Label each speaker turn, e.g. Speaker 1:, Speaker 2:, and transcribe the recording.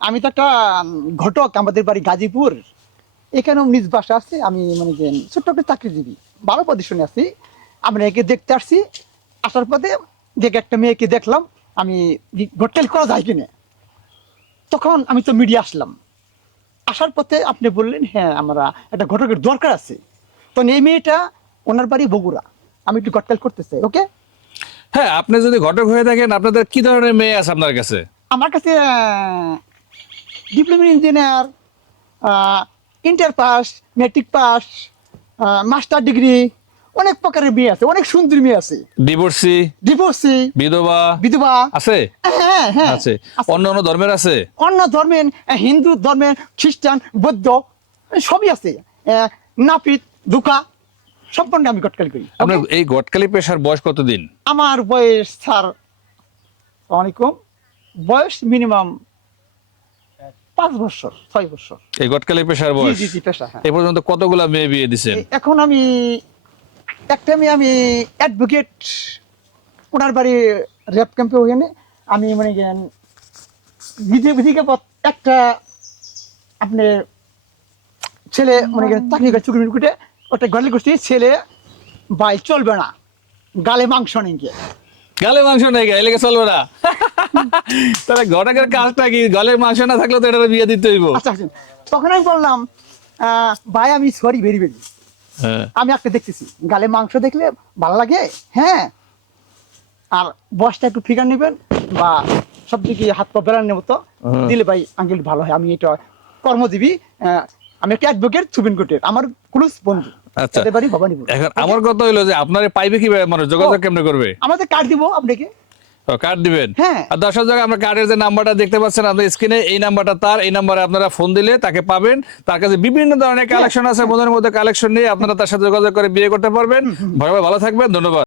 Speaker 1: আমি তো একটা ঘটক আমাদের বাড়ি গাজীপুর। এখানেও নিজ বাসা আছে আমি মানে যে ছোট্ট একটা চাকরিজীবী ভালো পজিশনে আছি। আমরা একে দেখতে আসছি আসার পথে যে একটা মেয়েকে দেখলাম আমি ঘটকাল করা যায় কিনা? তখন আমি তো মিডিয়া আসলাম। আসার পথে আপনি বললেন হ্যাঁ আমরা একটা ঘটকের দরকার আছে। তো এই মেয়েটা ওনার বাড়ি বগুড়া। আমি একটু ঘটকাল করতে চাই ওকে
Speaker 2: হ্যাঁ আপনি যদি ঘটক হয়ে থাকেন আপনাদের কি ধরনের মেয়ে আছে আপনার কাছে?
Speaker 1: আমার কাছে diploma engineer inter pass matric pass master degree অনেক প্রকারের মেয়ে আছে অনেক সুন্দর মেয়ে আছে।
Speaker 2: ডিভোর্সি
Speaker 1: ডিভোর্সি
Speaker 2: বিধবা
Speaker 1: বিধবা।
Speaker 2: আছে?
Speaker 1: হ্যাঁ হ্যাঁ।
Speaker 2: আছে। অন্য অন্য ধর্মের আছে?
Speaker 1: অন্য ধর্মের হিন্দু ধর্মের খ্রিস্টান বৌদ্ধ সবই আছে। নাপিত দুকা সম্পূর্ণ আমি গটকালি করি।
Speaker 2: আপনার এই গটকালি পেশার বয়স কতদিন?
Speaker 1: আমার বয়স স্যার অনেকম বয়স মিনিমাম পাঁচ বছর ছয় বছর।
Speaker 2: এই গটকালি পেশার বয়স?
Speaker 1: জি জি পেশা হ্যাঁ।
Speaker 2: এ পর্যন্ত কতগুলা মেয়ে বিয়ে দিছেন?
Speaker 1: এখন আমি একটা মেয়ে আমি অ্যাডভোকেট ওনার বাড়ি র্যাপ ক্যাম্পে ওখানে। আমি মানে জ্ঞান বিধি বিধিকে একটা আপনি ছেলে মানে চাকরি করে চুকরি কুটে ওটা গলে করছি ছেলে ভাই চলবে না। গালে মাংস নেই গিয়ে।
Speaker 2: গালে মাংস নেই গা এলাকা চলবে না। তাহলে ঘটকের কাজটা কি? গলে মাংস না থাকলে তো এটা বিয়ে দিতে হইব।
Speaker 1: আচ্ছা আচ্ছা। তখন আমি বললাম ভাই আমি সরি ভেরি ভেরি
Speaker 2: হ্যাঁ।
Speaker 1: আমি একটা দেখতেছি গালে মাংস দেখলে ভালো লাগে? হ্যাঁ। আর বসটা একটু ফিগার নেবেন বা সব দিকে হাত পা নেব তো দিলে ভাই আঙ্কেল ভালো হয়। আমি এটা কর্মজীবী আমি একটা অ্যাডভোকেট সুবিন কোটের আমার ক্লোজ বন্ধু
Speaker 2: আচ্ছা। এখন আমার কথা হইল যে আপনার পাইবে কি মানুষ যোগাযোগ কেমনে করবে?
Speaker 1: আমাদের কার্ড দিব আপনাকে।
Speaker 2: কার্ড দিবেন?
Speaker 1: হ্যাঁ।
Speaker 2: আর দর্শক জায়গায় আমরা কার্ডের যে নাম্বারটা দেখতে পাচ্ছেন আপনার স্ক্রিনে এই নাম্বারটা তার এই নাম্বারে আপনারা ফোন দিলে তাকে পাবেন। তার কাছে বিভিন্ন ধরনের কালেকশন আছে মনের মধ্যে কালেকশন নিয়ে আপনারা তার সাথে যোগাযোগ করে বিয়ে করতে পারবেন। ভালো ভালো থাকবেন ধন্যবাদ।